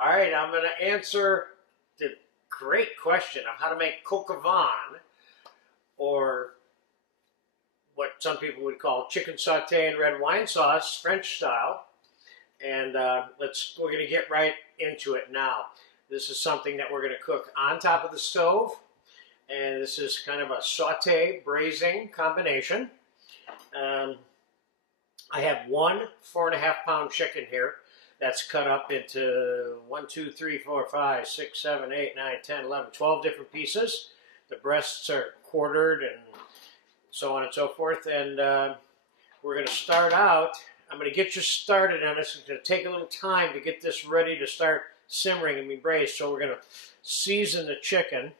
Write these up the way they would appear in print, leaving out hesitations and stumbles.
All right, I'm going to answer the great question of how to make coq au vin, or what some people would call chicken sauté and red wine sauce, French style. And we're going to get right into it now. This is something that we're going to cook on top of the stove, and this is kind of a sauté braising combination. I have one 4.5-pound chicken here that's cut up into 1, 2, 3, 4, 5, 6, 7, 8, 9, 10, 11, 12 different pieces. The breasts are quartered and so on and so forth. And we're going to start out. I'm going to get you started on this. It's going to take a little time to get this ready to start simmering and be braised. So we're going to season the chicken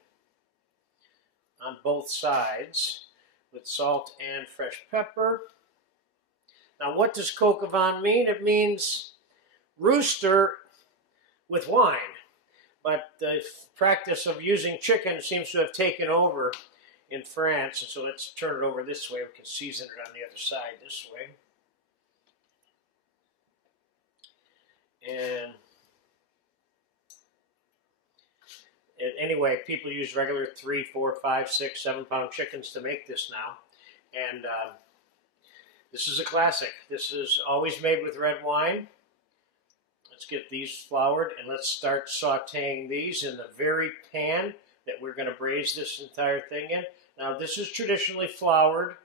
on both sides with salt and fresh pepper. Now, what does coq au vin mean? It means rooster with wine. But the practice of using chicken seems to have taken over in France. And so let's turn it over this way. We can season it on the other side this way. And anyway, people use regular 3, 4, 5, 6, 7-pound chickens to make this now. And this is a classic. This is always made with red wine. Let's get these floured and let's start sauteing these in the very pan that we're going to braise this entire thing in. Now, this is traditionally floured.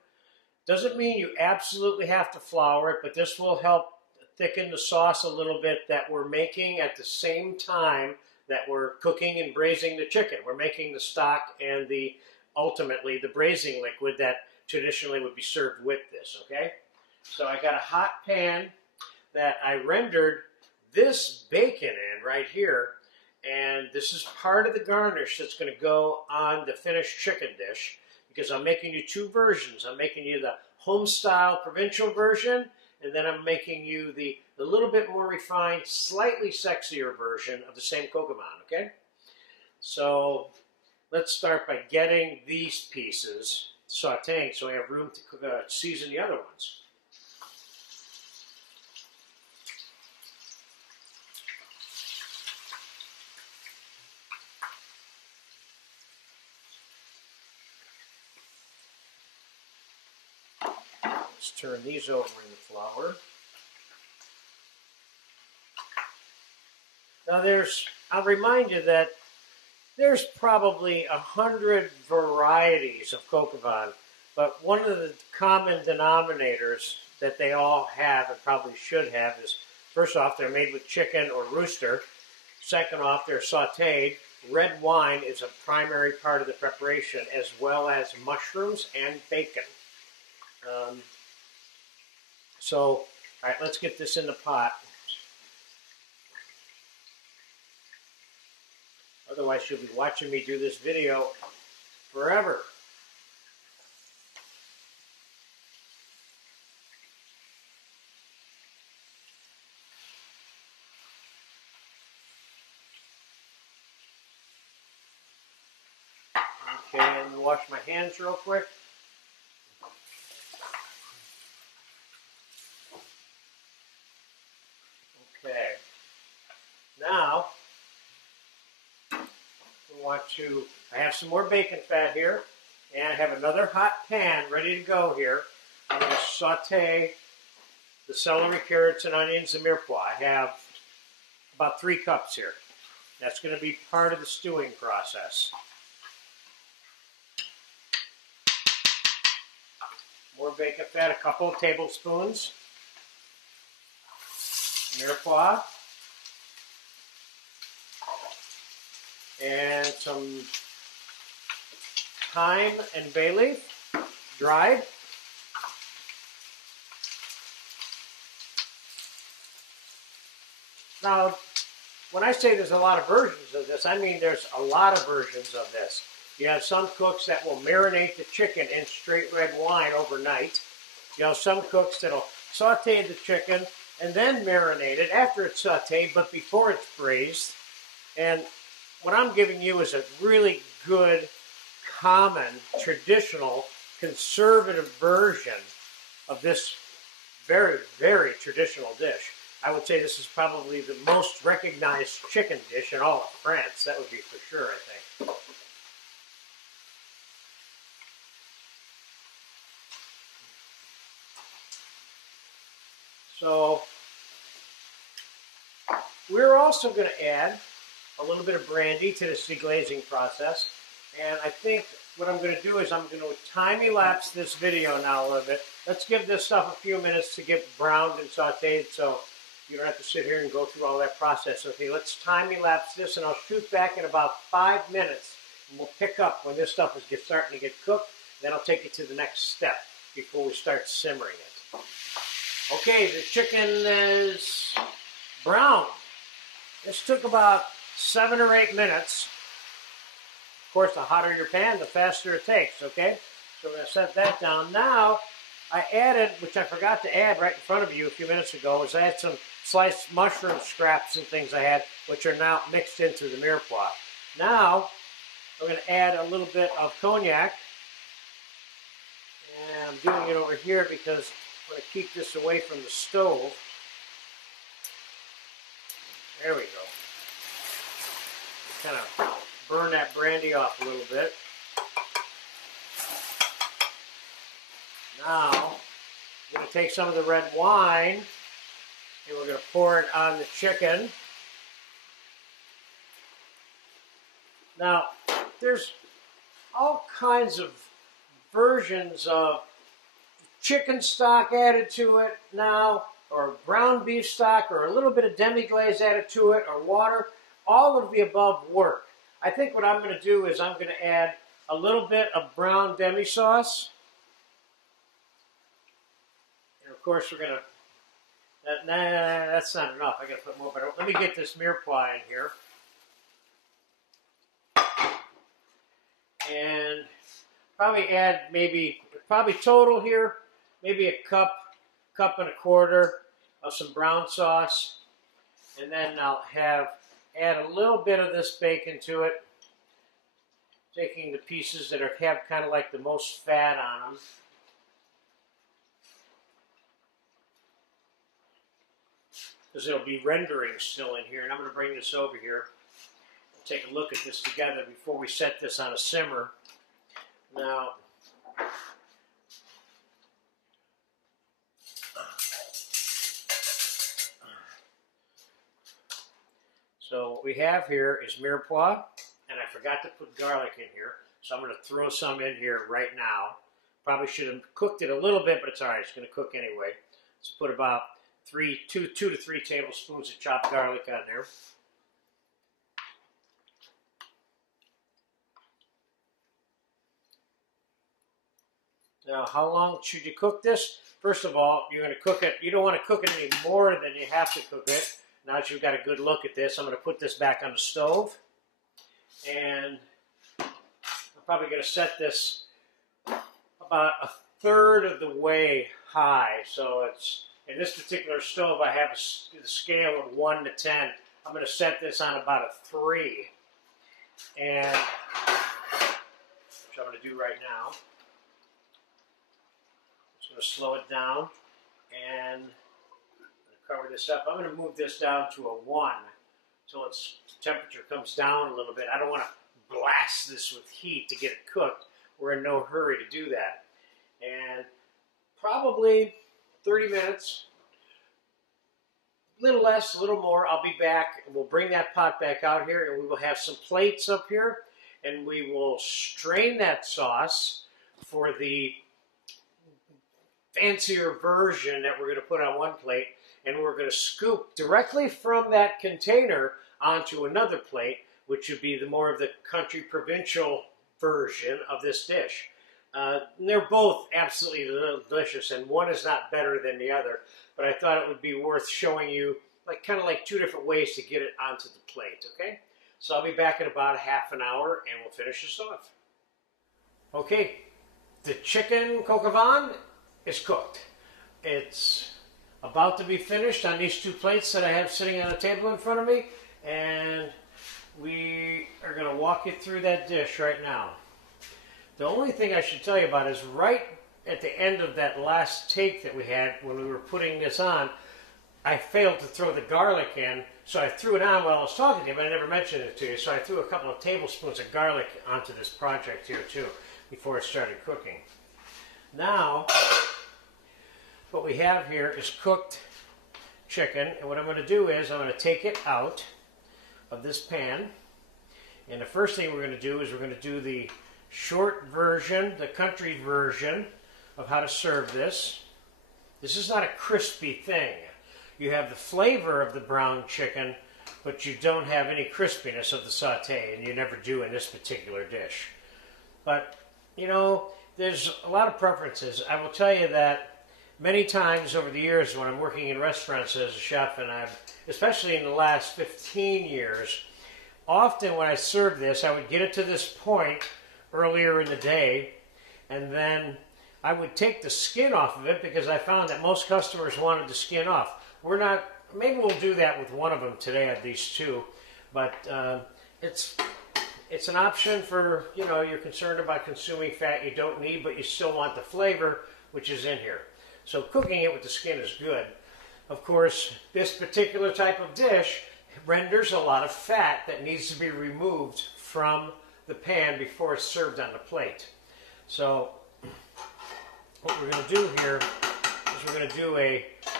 Doesn't mean you absolutely have to flour it, but this will help thicken the sauce a little bit that we're making at the same time that we're cooking and braising the chicken. We're making the stock and ultimately the braising liquid that traditionally would be served with this, okay? So I got a hot pan that I rendered this bacon in right here, and this is part of the garnish that's going to go on the finished chicken dish, because I'm making you two versions. I'm making you the home-style provincial version, and then I'm making you the little bit more refined, slightly sexier version of the same coq au vin, okay? So let's start by getting these pieces sauteing so I have room to season the other ones. Let's turn these over in the flour. Now I'll remind you that there's probably 100 varieties of coq au vin, but one of the common denominators that they all have and probably should have is, first off, they're made with chicken or rooster. Second off, they're sauteed. Red wine is a primary part of the preparation, as well as mushrooms and bacon. All right, let's get this in the pot. Otherwise, you'll be watching me do this video forever. Okay, let me wash my hands real quick. Okay, now I have some more bacon fat here, and I have another hot pan ready to go here. I'm going to saute the celery, carrots, and onions, the mirepoix. I have about 3 cups here. That's going to be part of the stewing process. More bacon fat, a couple of tablespoons. Mirepoix. And some thyme and bay leaf, dried. Now, when I say there's a lot of versions of this, I mean there's a lot of versions of this. You have some cooks that will marinate the chicken in straight red wine overnight. You have some cooks that'll saute the chicken and then marinate it after it's sauteed, but before it's braised. And what I'm giving you is a really good, common, traditional, conservative version of this very, very traditional dish. I would say this is probably the most recognized chicken dish in all of France. That would be for sure, I think. So we're also going to add a little bit of brandy to this deglazing process. And I think what I'm going to do is I'm going to time-elapse this video now a little bit. Let's give this stuff a few minutes to get browned and sauteed so you don't have to sit here and go through all that process. Okay, let's time-elapse this, and I'll shoot back in about 5 minutes. And we'll pick up when this stuff is starting to get cooked. Then I'll take you to the next step before we start simmering it. Okay, the chicken is brown. This took about 7 or 8 minutes. Of course, the hotter your pan, the faster it takes, okay? So we're going to set that down. Now, I added, which I forgot to add right in front of you a few minutes ago, is I had some sliced mushroom scraps and things I had, which are now mixed into the mirepoix. Now, I'm going to add a little bit of cognac. And I'm doing it over here because I'm going to keep this away from the stove. There we go. Kind of burn that brandy off a little bit. Now, I'm going to take some of the red wine and we're going to pour it on the chicken. Now, there's all kinds of versions of chicken stock added to it now, or ground beef stock, or a little bit of demi-glaze added to it, or water. All of the above work. I think what I'm going to do is I'm going to add a little bit of brown demi-sauce. And of course we're going to, that's not enough. I got to put more, but let me get this mirepoix in here. And probably add probably total here, maybe a cup and a quarter of some brown sauce. And then I'll add a little bit of this bacon to it, taking the pieces that have kind of like the most fat on them. Because it'll be rendering still in here. And I'm going to bring this over here and take a look at this together before we set this on a simmer. Now, so what we have here is mirepoix, and I forgot to put garlic in here, so I'm going to throw some in here right now. Probably should have cooked it a little bit, but it's all right. It's going to cook anyway. Let's put about 2 to 3 tablespoons of chopped garlic on there. Now, how long should you cook this? First of all, you're going to cook it. You don't want to cook it any more than you have to cook it. Now that you've got a good look at this, I'm going to put this back on the stove. And I'm probably going to set this about 1/3 of the way high. So it's, in this particular stove, I have a scale of 1 to 10. I'm going to set this on about a 3. And, which I'm going to do right now. Just going to slow it down and cover this up. I'm going to move this down to a 1 until its temperature comes down a little bit. I don't want to blast this with heat to get it cooked. We're in no hurry to do that. And probably 30 minutes, a little less, a little more, I'll be back and we'll bring that pot back out here and we will have some plates up here and we will strain that sauce for the fancier version that we're going to put on one plate. And we're going to scoop directly from that container onto another plate, which would be the more of the country provincial version of this dish. They're both absolutely delicious, and one is not better than the other. But I thought it would be worth showing you, kind of like 2 different ways to get it onto the plate. Okay, so I'll be back in about ½ an hour, and we'll finish this off. Okay, the chicken coq au vin is cooked. It's about to be finished on these 2 plates that I have sitting on the table in front of me, and we are going to walk you through that dish right now. The only thing I should tell you about is right at the end of that last take that we had when we were putting this on, I failed to throw the garlic in, so I threw it on while I was talking to you, but I never mentioned it to you. So I threw a couple of tablespoons of garlic onto this project here too, before it started cooking. Now, what we have here is cooked chicken, and what I'm going to do is I'm going to take it out of this pan, and the first thing we're going to do is we're going to do the short version, the country version of how to serve this. This is not a crispy thing. You have the flavor of the brown chicken, but you don't have any crispiness of the sauté, and you never do in this particular dish. But, you know, there's a lot of preferences. I will tell you that many times over the years when I'm working in restaurants as a chef, and especially in the last 15 years, often when I serve this, I would get it to this point earlier in the day, and then I would take the skin off of it because I found that most customers wanted the skin off. Maybe we'll do that with one of them today, at least two, but it's an option for, you know, you're concerned about consuming fat you don't need, but you still want the flavor, which is in here. So cooking it with the skin is good. Of course, this particular type of dish renders a lot of fat that needs to be removed from the pan before it's served on the plate. So what we're going to do here is we're going to do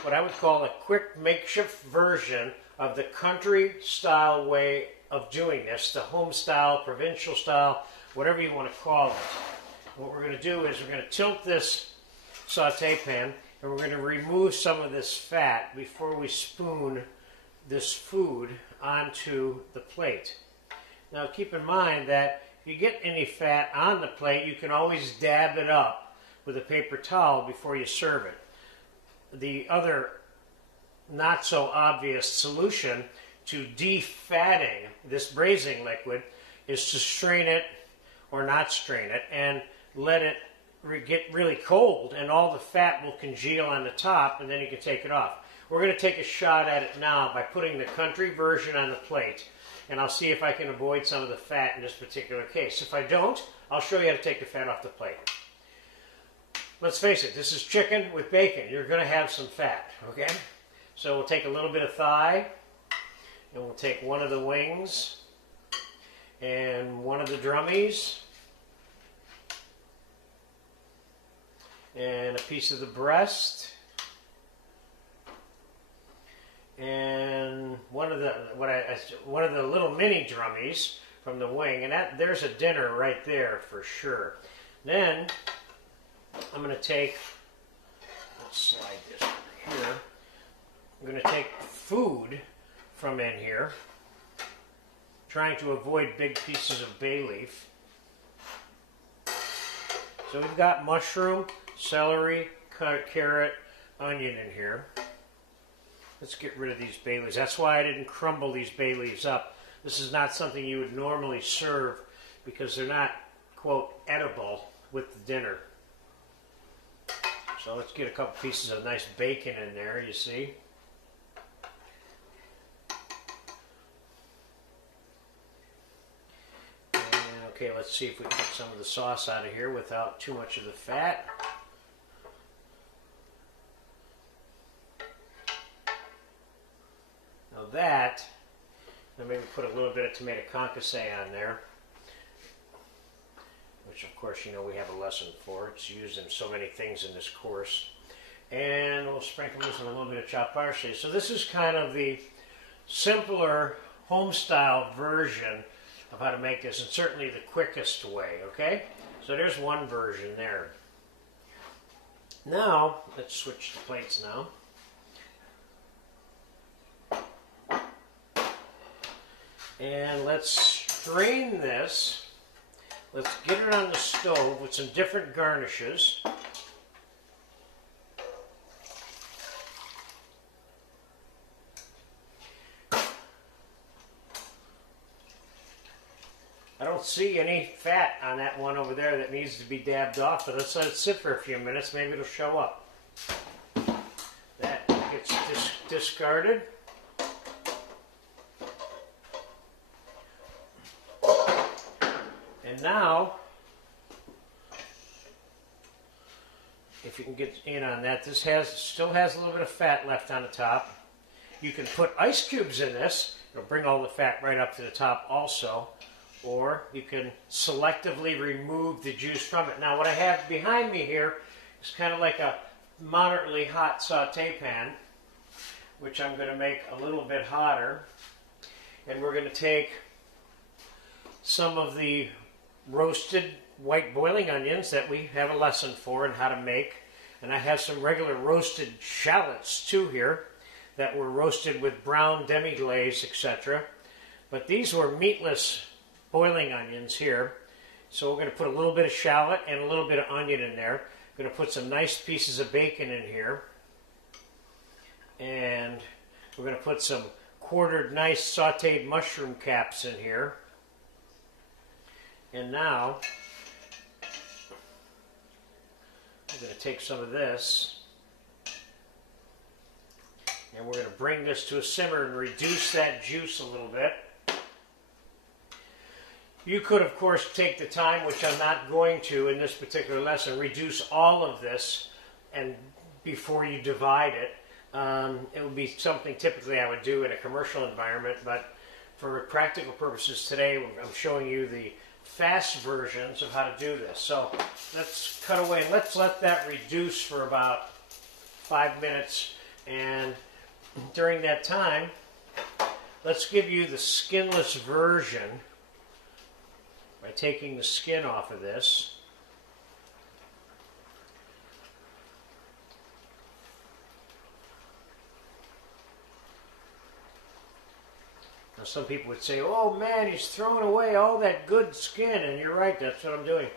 what I would call a quick makeshift version of the country style way of doing this, the home style, provincial style, whatever you want to call it. What we're going to do is we're going to tilt this saute pan, and we're going to remove some of this fat before we spoon this food onto the plate. Now keep in mind that if you get any fat on the plate, you can always dab it up with a paper towel before you serve it. The other not so obvious solution to defatting this braising liquid is to strain it or not strain it and let it get really cold, and all the fat will congeal on the top, and then you can take it off. We're going to take a shot at it now by putting the country version on the plate, and I'll see if I can avoid some of the fat in this particular case. If I don't, I'll show you how to take the fat off the plate. Let's face it, this is chicken with bacon. You're going to have some fat, okay? So we'll take a little bit of thigh, and we'll take one of the wings, and one of the drummies, and a piece of the breast, and one of the little mini drummies from the wing, and there's a dinner right there for sure. Then I'm going to take, let's slide this over here. I'm going to take food from in here, trying to avoid big pieces of bay leaf. So we've got mushroom, celery, carrot, onion in here. Let's get rid of these bay leaves. That's why I didn't crumble these bay leaves up. This is not something you would normally serve because they're not, quote, edible with the dinner. So let's get a couple pieces of nice bacon in there, you see. And okay, let's see if we can get some of the sauce out of here without too much of the fat. Now that, then maybe put a little bit of tomato concasse on there, which of course you know we have a lesson for. It's used in so many things in this course. And we'll sprinkle this with a little bit of chopped parsley. So this is kind of the simpler home-style version of how to make this, and certainly the quickest way, okay? So there's one version there. Now, let's switch to plates now. And let's strain this. Let's get it on the stove with some different garnishes. I don't see any fat on that one over there that needs to be dabbed off, but let's let it sit for a few minutes. Maybe it'll show up. That gets discarded. And now, if you can get in on that, this still has a little bit of fat left on the top. You can put ice cubes in this. It'll bring all the fat right up to the top also. Or you can selectively remove the juice from it. Now what I have behind me here is kind of like a moderately hot saute pan, which I'm going to make a little bit hotter. And we're going to take some of the roasted white boiling onions that we have a lesson for and how to make. And I have some regular roasted shallots too here that were roasted with brown demi-glaze, etc. But these were meatless boiling onions here. So we're going to put a little bit of shallot and a little bit of onion in there. I'm going to put some nice pieces of bacon in here. And we're going to put some quartered nice sauteed mushroom caps in here. And now I'm going to take some of this and we're going to bring this to a simmer and reduce that juice a little bit. You could, of course, take the time, which I'm not going to in this particular lesson, reduce all of this and before you divide it. It would be something typically I would do in a commercial environment, but for practical purposes today, I'm showing you the fast versions of how to do this. So let's cut away and let's let that reduce for about 5 minutes, and during that time let's give you the skinless version by taking the skin off of this. Now some people would say, oh man, he's throwing away all that good skin, and you're right, that's what I'm doing.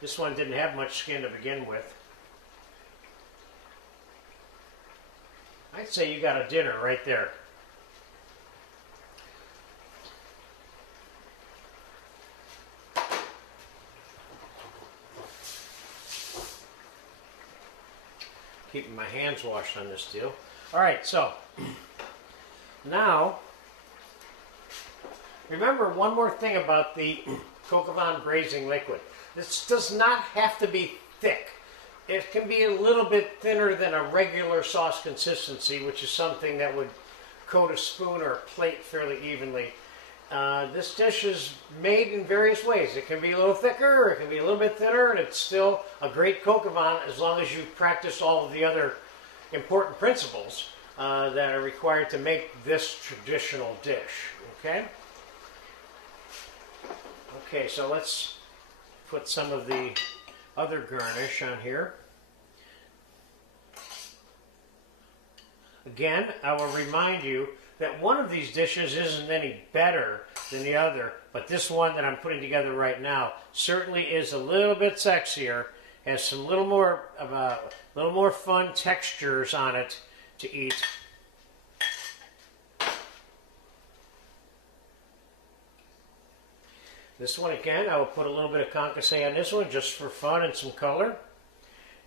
This one didn't have much skin to begin with. I'd say you got a dinner right there. Keeping my hands washed on this deal. Alright, so now remember one more thing about the coq au vin braising liquid. This does not have to be thick. It can be a little bit thinner than a regular sauce consistency, which is something that would coat a spoon or a plate fairly evenly. This dish is made in various ways. It can be a little thicker, it can be a little bit thinner, and it's still a great coq au vin as long as you practice all of the other important principles that are required to make this traditional dish. Okay? Okay, so let's put some of the other garnish on here. Again, I will remind you that one of these dishes isn't any better than the other, but this one that I'm putting together right now certainly is a little bit sexier, has some little more fun textures on it to eat. This one again, I will put a little bit of concassé on this one just for fun and some color.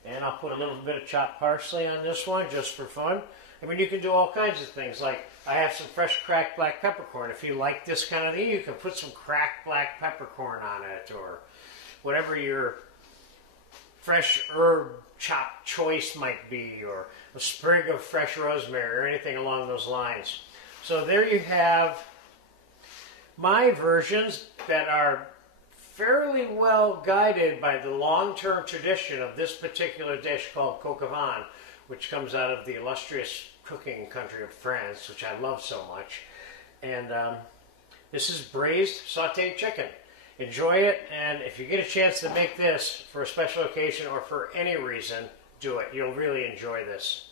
And I'll put a little bit of chopped parsley on this one just for fun. I mean, you can do all kinds of things. Like, I have some fresh cracked black peppercorn. If you like this kind of thing, you can put some cracked black peppercorn on it, or whatever your fresh herb chop choice might be, or a sprig of fresh rosemary, or anything along those lines. So there you have my versions that are fairly well guided by the long-term tradition of this particular dish called coq au vin, which comes out of the illustrious cooking country of France, which I love so much. And this is braised sauteed chicken. Enjoy it, and if you get a chance to make this for a special occasion or for any reason, do it. You'll really enjoy this.